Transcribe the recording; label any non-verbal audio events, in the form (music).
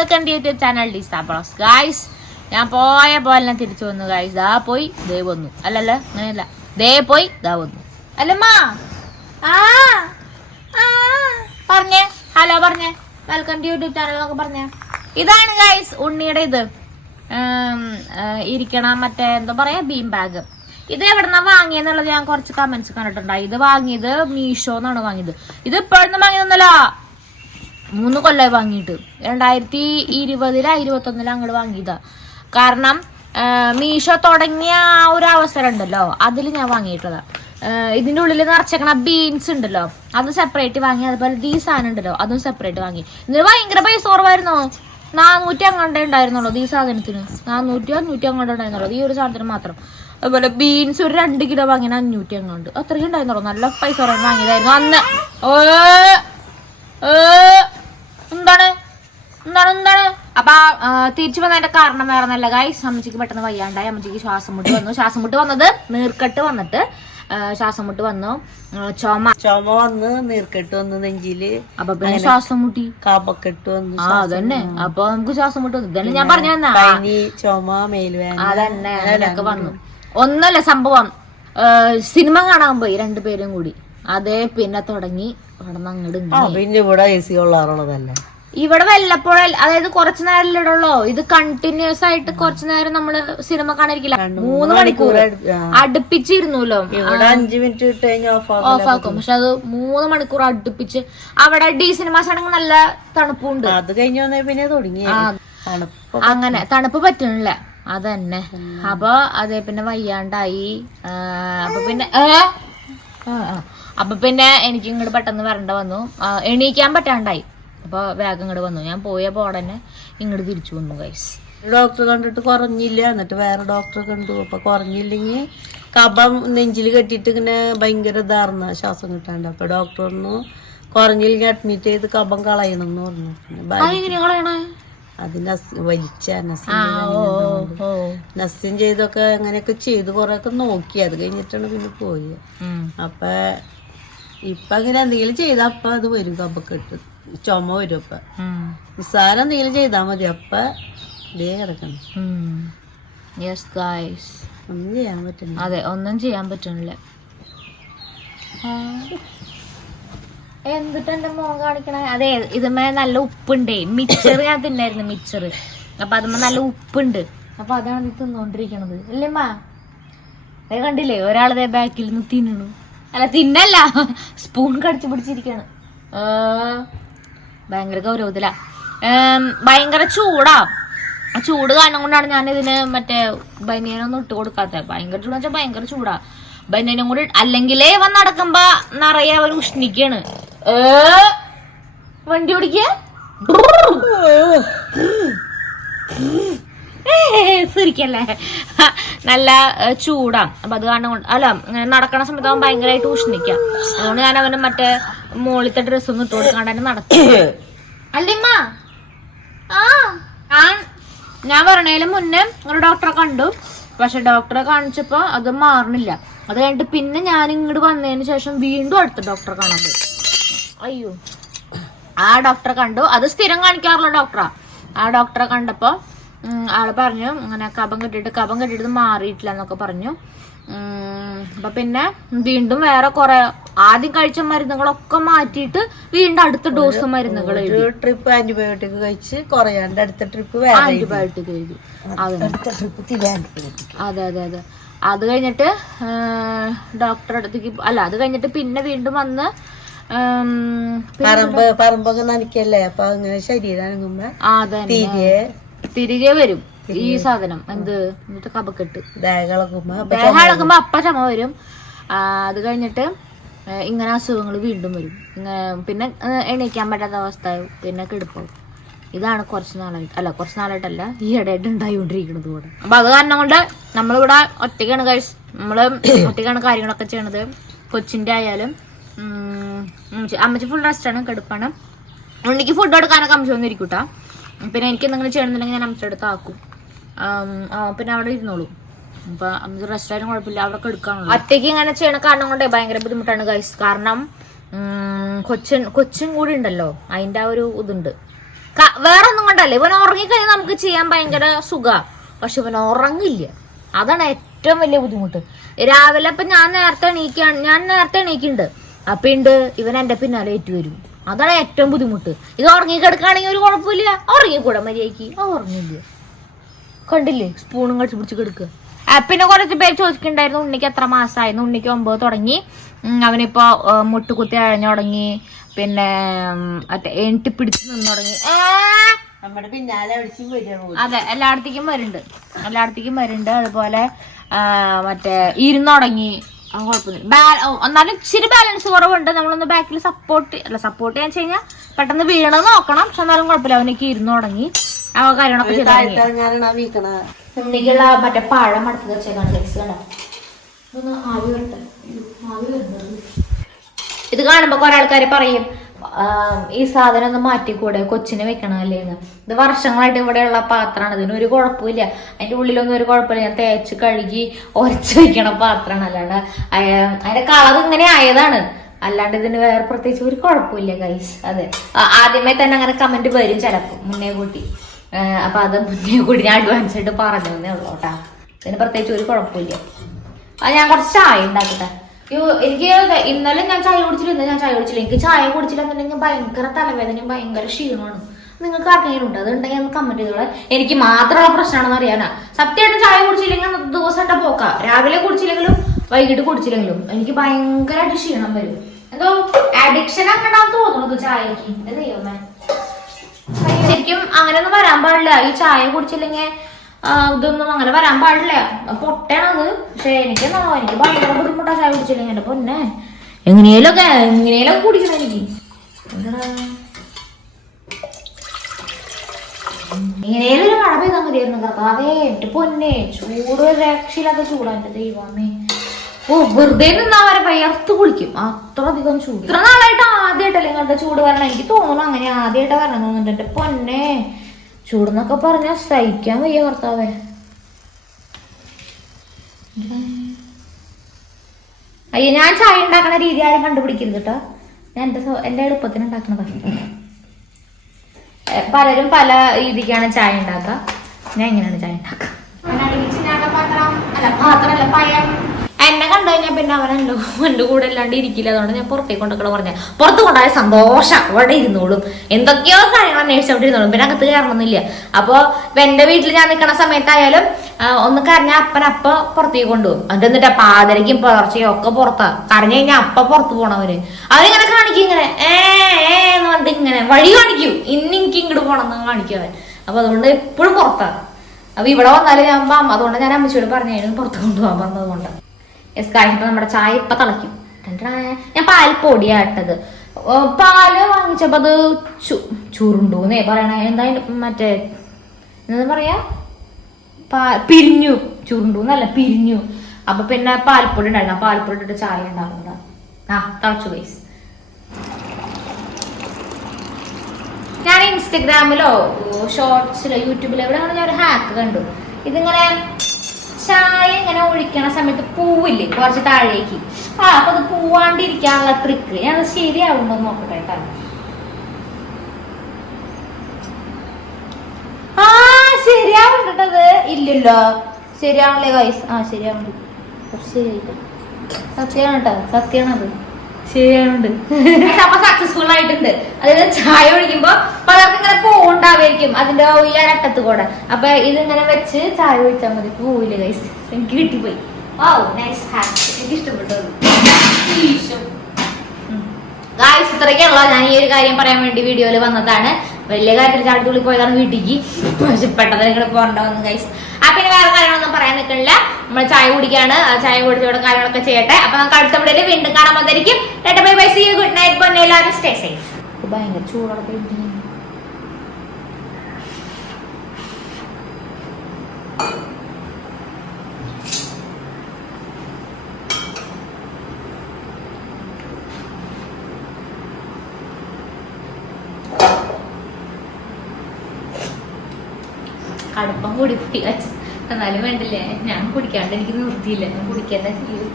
Welcome to YouTube channel ഡിസാ ബ്ലോസ് guys ഞാൻ പോയ പോലെ തിരിച്ചു വന്നു ഗായ്സ് ദാ പോയി ദേ വന്നു. അല്ലല്ല അങ്ങനെയല്ല. ദേ പോയി ദാ വന്നു. അല്ലമ്മാ! ആ! പറഞ്ഞേ. ഹലോ പറഞ്ഞേ. വെൽക്കം ടു യൂട്യൂബ് ചാനൽ എന്നൊക്കെ പറഞ്ഞേ. ഇതാണ് ഗായ്സ് ഉണ്ണിയുടെ ഇത്. ഇരിക്കണ മറ്റേ എന്താ പറയാ ബീം ബാഗ് ഇത് എവിടെന്നാ വാങ്ങിയെന്നുള്ളത് ഞാൻ കുറച്ച് കമന്റ്സ് കണ്ടിട്ടുണ്ടായി. ഇത് വാങ്ങിയത് മീഷോ എന്നാണ് വാങ്ങിയത്. ഇത് ഇപ്പോഴൊന്നും വാങ്ങിയതൊന്നല്ല മൂന്ന് കൊല്ലമായി വാങ്ങിയിട്ട്. രണ്ടായിരത്തി ഇരുപതിലാ ഇരുപത്തൊന്നിലാ അങ്ങോട്ട് വാങ്ങിയതാ. കാരണം മീഷോ തുടങ്ങിയ ആ ഒരു അവസരം ഉണ്ടല്ലോ അതിൽ ഞാൻ വാങ്ങിയിട്ടതാ. ഇതിന്റെ ഉള്ളിൽ നിറച്ചേക്കണ ബീൻസ് ഉണ്ടല്ലോ അത് സെപ്പറേറ്റ് വാങ്ങി അതുപോലെ ഈ സാധനം ഉണ്ടല്ലോ അതും സെപ്പറേറ്റ് വാങ്ങി. ഇതിന് ഭയങ്കര പൈസ കുറവായിരുന്നോ? നാനൂറ്റി അങ്ങോട്ടേ ഉണ്ടായിരുന്നുള്ളൂ ഈ സാധനത്തിന്. നാനൂറ്റി അഞ്ഞൂറ്റി അങ്ങോട്ട് ഉണ്ടായിരുന്നുള്ളൂ. ഈ ഒരു സാധനത്തിന് മാത്രം. അതുപോലെ ബീൻസ് ഒരു രണ്ട് കിലോ വാങ്ങിയ അഞ്ഞൂറ്റി അങ്ങോട്ട് അത്രയും ഉണ്ടായിരുന്നുള്ളൂ. നല്ല പൈസ കുറവ് വാങ്ങിയതായിരുന്നു. അന്ന് ഓ ഏ, എന്താണ്? എന്താണ് എന്താണ്? അപ്പൊ തിരിച്ചു വന്നതിന്റെ കാരണം വേറെ നല്ല ഗൈസ് അമ്മച്ചിക്ക് പെട്ടെന്ന് വയ്യാണ്ടായി. അമ്മച്ചിക്ക് ശ്വാസം മുട്ട് വന്നു. ശ്വാസം മുട്ട് വന്നത് നീർക്കെട്ട് വന്നിട്ട്. ശ്വാസം മുട്ട് വന്നു. ചുമ. ചുമ വന്ന് നീർക്കെട്ട് വന്നു നെഞ്ചിൽ. അപ്പൊ പിന്നെ ശ്വാസം മുട്ടി കാപ്പക്കെട്ട് വന്നു ആ അതന്നെ. അപ്പൊ നമുക്ക് ശ്വാസം മുട്ട് വന്നു. ഇതന്നെ ഞാൻ പറഞ്ഞു തന്നാ. ചുമ മേൽവേദന അതന്നെ അങ്ങനെയൊക്കെ വന്നു. ഒന്നല്ല സംഭവം. സിനിമ കാണാൻ പോയി രണ്ടുപേരും കൂടി. അതേ പിന്നെ തുടങ്ങി അങ്ങോട്ട് ആ പിന്നെ ഇവിടെ എ സി കൊള്ളാറുള്ളതല്ലേ? ഇവിടെ വല്ലപ്പോഴും അതായത് കുറച്ചു നേരം ഇടുള്ളോ ഇത് കണ്ടിന്യൂസ് ആയിട്ട് കുറച്ചു നേരം നമ്മൾ സിനിമ കാണാനിരിക്കില്ല. മൂന്ന് മണിക്കൂർ അടുപ്പിച്ചിരുന്നല്ലോ. ഇവിടെ അഞ്ചു മിനിറ്റ് ഓഫ് ആകും ഓഫ് ആക്കും. പക്ഷെ അത് മൂന്ന് മണിക്കൂർ അടുപ്പിച്ച് അവിടെ ഡി സിനിമാ ചടങ്ങ് നല്ല തണുപ്പുണ്ട്. അത് കഴിഞ്ഞു പിന്നെ തുടങ്ങി അങ്ങനെ തണുപ്പ് പറ്റണില്ല. അതന്നെ. അപ്പൊ അതേ പിന്നെ വയ്യാണ്ടായി. അപ്പൊ പിന്നെ ഏ? അപ്പൊ പിന്നെ എനിക്ക് ഇങ്ങോട്ട് പെട്ടെന്ന് വരണ്ട വന്നു. എണീക്കാൻ പറ്റാണ്ടായി. അപ്പൊ വേഗം ഇങ്ങോട്ട് വന്നു. ഞാൻ പോയ പോടന്നെ ഇങ്ങോട്ട് തിരിച്ചു വന്നു ഗൈസ് ഡോക്ടർ കണ്ടിട്ട് കുറഞ്ഞില്ല. എന്നിട്ട് വേറെ ഡോക്ടറെ കണ്ടു. അപ്പൊ കുറഞ്ഞില്ലെങ്കിൽ കഫം നെഞ്ചിൽ കെട്ടിയിട്ട് ഇങ്ങനെ ഭയങ്കര ഇതാർന്ന ശ്വാസം കിട്ടാണ്ട്. അപ്പൊ ഡോക്ടർ പറഞ്ഞു കുറഞ്ഞില്ലെങ്കിൽ അഡ്മിറ്റ് ചെയ്ത് കഫം കളയണം എന്ന് പറഞ്ഞു. അതിന് വലിച്ച നസ്യം ചെയ്തൊക്കെ അങ്ങനെയൊക്കെ ചെയ്ത് കൊറേ ഒക്കെ നോക്കി. അത് കഴിഞ്ഞിട്ടാണ് പിന്നെ പോയി അപ്പൊ ഇപ്പൊ അങ്ങനെ എന്തെങ്കിലും ചെയ്താ അപ്പൊ അത് വരും കമ്പക്കെട്ട് ചുമ വരും അപ്പൊ. നിസ്സാരം എന്തെങ്കിലും ചെയ്താ മതി അപ്പ ഇതേ കിടക്കണം. യെസ് ഒന്നും ചെയ്യാൻ പറ്റുന്നില്ല അതെ ഒന്നും ചെയ്യാൻ പറ്റുന്നില്ല എന്നിട്ട് എന്റെ മോൻ കാണിക്കണേ? അതെ ഇതുമേ നല്ല ഉപ്പുണ്ടേ. മിച്ചർ ഞാൻ തിന്നായിരുന്നു മിച്ചർ അപ്പൊ അതുമ്മ നല്ല ഉപ്പുണ്ട്. അപ്പൊ അതാണ് ഇത് തിന്നോണ്ടിരിക്കണത്. അല്ലേമ്മാ അതേ കണ്ടില്ലേ? ഒരാളതേ ബാക്കിൽ നിന്ന് തിന്നണു. അല്ല തിന്നല്ല. സ്പൂൺ കടിച്ചു പിടിച്ചിരിക്കാണ് ഭയങ്കര ഗൗരവത്തില. ഭയങ്കര ചൂടാ. ആ ചൂട് കാരണം കൊണ്ടാണ് ഞാൻ ഇതിന് മറ്റേ ബനിയനൊന്നും ഇട്ട് കൊടുക്കാത്തത്. ഭയങ്കര ചൂട് വെച്ചാൽ ഭയങ്കര ചൂടാ. ബനിയനും കൂടി അല്ലെങ്കിലേ വന്ന് നടക്കുമ്പോ നിറയെ അവർ ഉഷ്ണിക്കാണ്. വണ്ടി ഓടിക്ക? സിരിക്കല്ലേ നല്ല ചൂടാണ് ചൂടാ. അപ്പൊ അത് കാരണം അല്ല നടക്കണ സമയത്ത് അവൻ ഭയങ്കരമായിട്ട് ഉഷ്ണിക്കാം. അതുകൊണ്ട് ഞാൻ അവന് മറ്റേ മോളിത്തെ ഡ്രസ്സ് ഒന്നും ഇട്ട് കൊടുക്കാണ്ട് തന്നെ നടക്കും അല്ലിമ്മ. ആ. ഞാൻ പറഞ്ഞതിന് മുന്നേ ഒരു ഡോക്ടറെ കണ്ടു. പക്ഷെ ഡോക്ടറെ കാണിച്ചപ്പോ അത് മാറണില്ല. അത് കഴിഞ്ഞിട്ട് പിന്നെ ഞാൻ ഇങ്ങോട്ട് വന്നതിന് ശേഷം വീണ്ടും അടുത്ത ഡോക്ടറെ കാണാൻ പോയി. അയ്യോ. ആ ഡോക്ടറെ കണ്ടു. അത് സ്ഥിരം കാണിക്കാറുള്ള ഡോക്ടറാ. ആ ഡോക്ടറെ കണ്ടപ്പോ ഉം, ആൾ പറഞ്ഞു അങ്ങനെ കപം കെട്ടിട്ട് കപം കെട്ടിട്ട് മാറിയിട്ടില്ല എന്നൊക്കെ പറഞ്ഞു. അപ്പൊ പിന്നെ വീണ്ടും വേറെ കുറെ ആദ്യം കഴിച്ച മരുന്നുകളൊക്കെ മാറ്റിയിട്ട് വീണ്ടും അടുത്ത ഡോസ് മരുന്നുകൾ ട്രിപ്പ് ആന്റിബയോട്ടിക് കഴിച്ച് കുറയാണ്ട് അടുത്ത ട്രിപ്പ്. ആന്റിബയോട്ടിക് എഴുതി. അതെ. അതെ അതെ അതെ. കഴിഞ്ഞിട്ട് ഡോക്ടറെ അടുത്തേക്ക് അല്ല അത് കഴിഞ്ഞിട്ട് പിന്നെ വീണ്ടും വന്ന് പറമ്പ് പറമ്പൊക്കെ നനയ്ക്കല്ലേ? അപ്പൊ അങ്ങനെ ശരീരം അനങ്ങുമ്പോ അതെ തിരികെ വരും ഈ സാധനം. എന്ത്? എന്നിട്ട് കപക്കെട്ട് ദേഹളക്കുമ്പോ അപ്പൊ ചമ വരും. അത് കഴിഞ്ഞിട്ട് ഇങ്ങനെ അസുഖങ്ങൾ വീണ്ടും വരും. ഇങ്ങനെ പിന്നെ എണീക്കാൻ പറ്റാത്ത അവസ്ഥ പിന്നെ കിടപ്പാവും. ഇതാണ് കുറച്ച് നാളായിട്ട് അല്ല കുറച്ച് നാളായിട്ടല്ല ഈ ഇടയായിട്ട് ഉണ്ടായിക്കൊണ്ടിരിക്കുന്നത് കൂടെ അപ്പൊ അത് കാരണം കൊണ്ട് നമ്മളിവിടെ ഒറ്റയ്ക്കാണ് കഴിച്ച് നമ്മൾ (coughs) ഒറ്റയ്ക്കാണ് കാര്യങ്ങളൊക്കെ ചെയ്യണത്. കൊച്ചിന്റെ ആയാലും അമ്മച്ചി ഫുൾ റെസ്റ്റാണ് കെടുപ്പാണ്. ഉണ്ണിക്ക് ഫുഡ് കൊടുക്കാനൊക്കെ അമ്മച്ചി ഒന്നും ഇരിക്കൂട്ടാ പിന്നെ എനിക്ക് എന്തെങ്കിലും ചെയ്യണമെന്നുണ്ടെങ്കിൽ ഞാൻ അമ്മയുടെ അടുത്ത് ആക്കും. പിന്നെ അവിടെ ഇരുന്നോളൂ. അപ്പൊ അമ്മച്ചി റെസ്റ്റോറന്റ് കുഴപ്പമില്ല അവിടെ എടുക്കാനുള്ളൂ ഒറ്റയ്ക്ക് ഇങ്ങനെ ചെയ്യണ കാരണം കൊണ്ട് ഭയങ്കര ബുദ്ധിമുട്ടാണ് ഗൈസ് കാരണം കൊച്ചൻ കൊച്ചും കൂടി ഉണ്ടല്ലോ. അതിന്റെ ആ ഒരു ഇതുണ്ട്. വേറെ ഒന്നും കൊണ്ടല്ല. ഇവൻ ഉറങ്ങിക്കഴിഞ്ഞാൽ നമുക്ക് ചെയ്യാൻ ഭയങ്കര സുഖ. പക്ഷെ ഇവൻ ഉറങ്ങില്ല. അതാണ് ഏറ്റവും വലിയ ബുദ്ധിമുട്ട്. രാവിലെ ഇപ്പൊ ഞാൻ നേരത്തെ എണീക്കാണ് ഞാൻ നേരത്തെ എണീക്കുന്നുണ്ട്. അപ്പൊ ഉണ്ട് ഇവൻ എന്റെ പിന്നാലെ ഏറ്റു വരും അതാണ് ഏറ്റവും ബുദ്ധിമുട്ട്. ഇത് ഉറങ്ങി കിടക്കുകയാണെങ്കിൽ ഒരു കുഴപ്പമില്ല. ഉറങ്ങിക്കൂടെ മര്യാദയ്ക്ക്. ആ ഉറങ്ങില്ല കണ്ടില്ലേ? സ്പൂണും കടിച്ചു പിടിച്ച് കിടക്കുക പിന്നെ കുറച്ച് പേര് ചോദിക്കുന്നുണ്ടായിരുന്നു ഉണ്ണിക്ക് എത്ര മാസമായിരുന്നു ഉണ്ണിക്ക് ഒമ്പത് തുടങ്ങി. അവനിപ്പോ മുട്ടുകുത്തി അഴഞ്ഞു തുടങ്ങി. പിന്നെ മറ്റേ എണ്ണി പിടിച്ച് നിന്ന് തുടങ്ങി. അതെ എല്ലായിടത്തേക്കും വരുന്നുണ്ട്. എല്ലായിടത്തേക്കും വരുന്നുണ്ട്. അതുപോലെ മറ്റേ ഇരുന്ന് തുടങ്ങി. ആ, കുഴപ്പമൊന്നുമില്ല. എന്നാലും ഇച്ചിരി ബാലൻസ് കുറവുണ്ട്. നമ്മളൊന്ന് ബാക്കിൽ സപ്പോർട്ട് അല്ല സപ്പോർട്ട് ചെയ്യാൻ വെച്ച് കഴിഞ്ഞാൽ പെട്ടെന്ന് വീണത് നോക്കണം. പക്ഷെ എന്നാലും കുഴപ്പമില്ല. അവനൊക്കെ ഇരുന്ന് തുടങ്ങി. ആ കാര്യങ്ങളൊക്കെ ഉണ്ണിക്കുള്ള മറ്റേ പഴം അടുത്ത് വെച്ചേക്കാണ് ഗൈസ് കണ്ടോ? ഇതൊന്ന് ആവി വരട്ടെ. ഇത് ആവി വരുന്നത് ഇത് കാണുമ്പോ കുറെ ആൾക്കാർ പറയും ഈ സാധനം ഒന്ന് മാറ്റിക്കൂടെ? കൊച്ചിനെ വെക്കണമല്ലേ എന്ന് ഇത് വർഷങ്ങളായിട്ട് ഇവിടെയുള്ള പാത്രമാണ്. ഇതിന് ഒരു കുഴപ്പമില്ല. അതിന്റെ ഉള്ളിലൊന്നും ഒരു കുഴപ്പമില്ല. ഞാൻ തേച്ച് കഴുകി ഒരച്ച് വെക്കണ പാത്രമാണ്. അല്ലാണ്ട് അതിന്റെ കളർ ഇങ്ങനെ ആയതാണ്. അല്ലാണ്ട് ഇതിന് വേറെ പ്രത്യേകിച്ച് ഒരു കുഴപ്പമില്ല ഗൈസ് അതെ. ആദ്യമേ തന്നെ അങ്ങനെ കമന്റ് വരും ചിലപ്പോ മുന്നേ കൂട്ടി. അപ്പൊ അത് മുന്നേ കൂടി ഞാൻ അഡ്വാൻസ് ആയിട്ട് പറഞ്ഞു ഉള്ളൂ കേട്ടാ. ഇതിന് പ്രത്യേകിച്ച് ഒരു കുഴപ്പമില്ല. ആ ഞാൻ കുറച്ച് ചായ ഉണ്ടാക്കട്ടെ? എനിക്ക് ഇന്നലെ ഞാൻ ചായ കുടിച്ചില്ല ഇന്ന് ഞാൻ ചായ കുടിച്ചില്ല. എനിക്ക് ചായ കുടിച്ചില്ല എന്നുണ്ടെങ്കിൽ ഭയങ്കര തലവേദനയും ഭയങ്കര ക്ഷീണമാണ്. നിങ്ങൾക്ക് ആർക്കെങ്കിലും ഉണ്ട് അതുണ്ടെങ്കിൽ ഒന്ന് കമന്റ് ചെയ്തോളെ. എനിക്ക് മാത്രമുള്ള പ്രശ്നമാണെന്ന് അറിയാനാ. സത്യമായിട്ട് ചായ കുടിച്ചില്ലെങ്കിൽ ദിവസം എന്റെ പോക്ക? രാവിലെ കുടിച്ചില്ലെങ്കിലും വൈകിട്ട് കുടിച്ചില്ലെങ്കിലും എനിക്ക് ഭയങ്കരമായിട്ട് ക്ഷീണം വരും. എന്തോ അഡിക്ഷൻ അങ്ങനെയാണെന്ന് തോന്നുന്നത് ചായക്ക്. എന്റെ ദൈവമേ. ശരിക്കും അങ്ങനെയൊന്നും വരാൻ പാടില്ല. ഈ ചായ കുടിച്ചില്ലെങ്കിൽ ഇതൊന്നും അങ്ങനെ വരാൻ പാടില്ല. പൊട്ടണത്. പക്ഷെ എനിക്ക് എനിക്ക് ഭയങ്കര ബുദ്ധിമുട്ടാ ചായ കുടിച്ചില്ല? എന്റെ പൊന്നെ. എങ്ങനെയൊക്കെ എങ്ങനെയൊക്കെ കുടിക്കണം എനിക്ക്? എങ്ങനെയാലും എങ്ങനെയും ഒരു മഴ പെയ്താൽ മതിയായിരുന്നു കർത്താവേ. എന്റെ പൊന്നെ ചൂട് രക്ഷയില്ലാത്ത ചൂടാ എന്റെ ദൈവമേ. ഓ വെറുതെ നിന്നാ വരെ പയ്യർത്ത് കുളിക്കും. അത്ര അധികം ചൂട്. ഇത്ര നാളായിട്ട് ആദ്യമായിട്ടല്ലേ ഇങ്ങനത്തെ ചൂട് വരണം. എനിക്ക് തോന്നുന്നു അങ്ങനെ ആദ്യമായിട്ട് വരണം തോന്നുന്നുണ്ട്. എന്റെ പൊന്നെ. ചൂടെന്നൊക്കെ പറഞ്ഞാൽ സഹിക്കാൻ വയ്യ കർത്താവേ. അയ്യോ ഞാൻ ചായ ഉണ്ടാക്കണ രീതി ആരും കണ്ടുപിടിക്കരുത് കേട്ടോ. ഞാൻ എന്റെ എന്റെ എളുപ്പത്തിന് ഉണ്ടാക്കണതാണ് പലരും പല രീതിക്കാണ് ചായ ഉണ്ടാക്കുക. ഞാൻ എങ്ങനെയാണ് ചായ ഉണ്ടാക്കുക. പാത്രം അല്ല പയം എന്നെ കണ്ടു കഴിഞ്ഞാൽ പിന്നെ അവൻ എന്റെ എന്റെ കൂടെ അല്ലാണ്ട് ഇരിക്കില്ല. അതുകൊണ്ട് ഞാൻ പുറത്തേക്ക് കൊണ്ടൊക്കെ പറഞ്ഞ. പുറത്ത് കൊണ്ടായ സന്തോഷം. അവിടെ ഇരുന്നോളും. എന്തൊക്കെയോ കാര്യങ്ങൾ അന്വേഷിച്ച് അവിടെ ഇരുന്നോളും. പിന്നെ അകത്ത് കയറണമെന്നില്ല. അപ്പോൾ എന്റെ വീട്ടിൽ ഞാൻ നിൽക്കുന്ന സമയത്തായാലും ഒന്ന് കരഞ്ഞ അപ്പൻ അപ്പ പുറത്തേക്ക് കൊണ്ടുപോകും. അത് എന്നിട്ട് പാതരയ്ക്കും പുലർച്ചയും ഒക്കെ പുറത്താ. കരഞ്ഞു കഴിഞ്ഞാൽ അപ്പ പുറത്ത് പോണവര് അവരിങ്ങനെ കാണിക്കും ഇങ്ങനെ. ഏ എന്ന് പറഞ്ഞിട്ട് ഇങ്ങനെ. വഴി കാണിക്കും. ഇന്ന് എനിക്ക് ഇങ്ങോട്ട് പോണെന്ന് കാണിക്കും അവൻ. അപ്പൊ അതുകൊണ്ട് എപ്പോഴും പുറത്താണ് അപ്പൊ ഇവിടെ വന്നാലും ഞാൻ അതുകൊണ്ട് ഞാൻ അമ്മച്ചിയോട് പറഞ്ഞു പുറത്ത് കൊണ്ടുപോകാൻ പറഞ്ഞത് കൊണ്ട് യെസ് കഴിഞ്ഞപ്പോ നമ്മുടെ ചായ ഇപ്പൊ തിളയ്ക്കും. ഞാൻ പാൽ പൊടിയാട്ടത് ഓ, പാൽ വാങ്ങിച്ചപ്പോ അത് ചു- ചുരുണ്ടൂന്നേ പറയണേ. എന്താ മറ്റേ എന്താ പറയാ? പിരിഞ്ഞു. ചുരുണ്ടൂന്നല്ല പിരിഞ്ഞു. അപ്പൊ പിന്നെ പാൽപ്പൊടി ഉണ്ടായിരുന്നു. പാൽപ്പൊടി ഇട്ടിട്ട് ചായ ഉണ്ടാവുന്നത് ആ തളച്ചു വൈസ് ഞാൻ ഇൻസ്റ്റഗ്രാമിലോ ഷോർട്സിലോ യൂട്യൂബിലോ എവിടെയാണ് ഞാൻ ഒരു ഹാക്ക് കണ്ടു. ഇതിങ്ങനെ ചായ ഇങ്ങനെ ഒഴിക്കണ സമയത്ത് പൂവില്ലേ കുറച്ച് താഴേക്ക്. ആ അപ്പൊ അത് പൂവാണ്ടിരിക്കാനുള്ള ട്രിക്ക് ഞാൻ അത് ശരിയാവുമ്പോ നോക്കട്ടെ കേട്ടോ. ആ ശരിയാവുണ്ടത് ഇല്ലല്ലോ. ശരിയാവണല്ലേ വയസ്സ് ആ ശരിയാവുന്നു ശരിയായിട്ട് സത്യമാണ് കേട്ടോ? സത്യമാണത്. സക്സസ്ഫുൾ ആയിട്ടുണ്ട്. അതായത് ചായ ഒഴിക്കുമ്പോ പലർക്കും ഇങ്ങനെ പോണ്ടാവായിരിക്കും അതിന്റെ ഈ അരട്ടത്ത് കൂടെ. അപ്പൊ ഇതിങ്ങനെ വെച്ച് ചായ ഒഴിച്ചാൽ മതി. പോവില്ല ഗൈസ് എനിക്ക് കിട്ടിപ്പോയി. ഓ നൈസ് ഹാക്ക് എനിക്ക് ഇഷ്ടപ്പെട്ടത്. ഗായ്സ് ഇത്രയ്ക്കുള്ള ഞാൻ ഈ ഒരു കാര്യം പറയാൻ വേണ്ടി വീഡിയോയിൽ വന്നതാണ്. വലിയ കാര്യത്തിൽ ചാടിത്തുള്ളി പോയതാണ് വീട്ടിക്ക് പക്ഷെ പെട്ടെന്ന് നിങ്ങൾ പോകണ്ട വന്നു ഗൈസ് അപ്പൊ ഇനി വേറെ കാര്യങ്ങളൊന്നും പറയാൻ നിൽക്കണില്ല. നമ്മൾ ചായ കുടിക്കാണ്. ചായ കുടിച്ചോടെ കാര്യങ്ങളൊക്കെ ചെയ്യട്ടെ. അപ്പൊ നമുക്ക് അടുത്ത വീഡിയോയിൽ വീണ്ടും കാണാൻ വന്നിരിക്കും bye bye. See you good night പൊന്നെ എല്ലാവരും സ്റ്റേ സേഫ് ഭയങ്കര ചൂടൊക്കെ കടുപ്പം കൂടി പോയി. എന്നാലും വേണ്ടില്ലേ? ഞാൻ കുടിക്കാണ്ട് എനിക്ക് നിർത്തിയില്ല ഞാൻ കുടിക്കാൻ ചെയ്യും.